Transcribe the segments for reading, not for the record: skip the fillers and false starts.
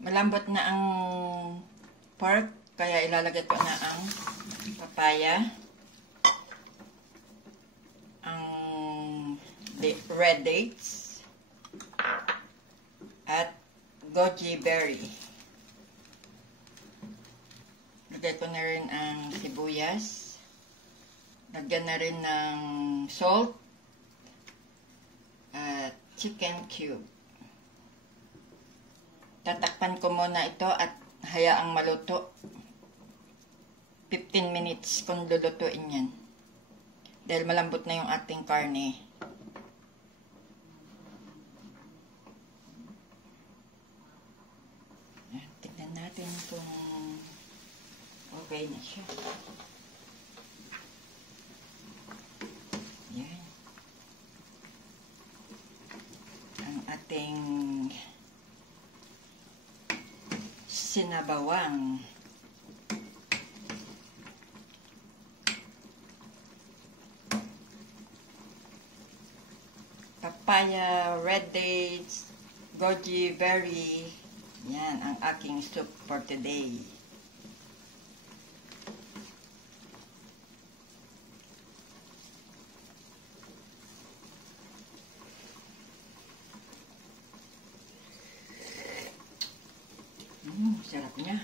Malambot na ang pork, kaya ilalagay ko na ang papaya, ang red dates, at goji berry. Lagay ko na rin ang sibuyas. Lagyan na rin ng salt at chicken cube. Tatakpan ko muna ito at hayaang maluto. 15 minutes kung lulutuin yan. Dahil malambot na yung ating karne. Tignan natin kung okay na siya. Yan. Ang ating sinabawang. Papaya, red dates, goji berry. Yan ang aking soup for today. Sarap niya.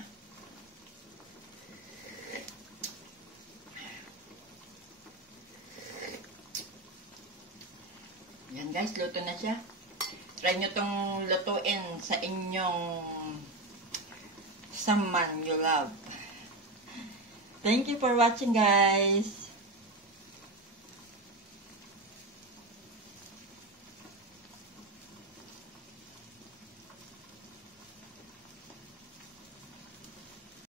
Yan guys, luto na siya. Try nyo tong lutuin sa inyong someone you love. Thank you for watching guys.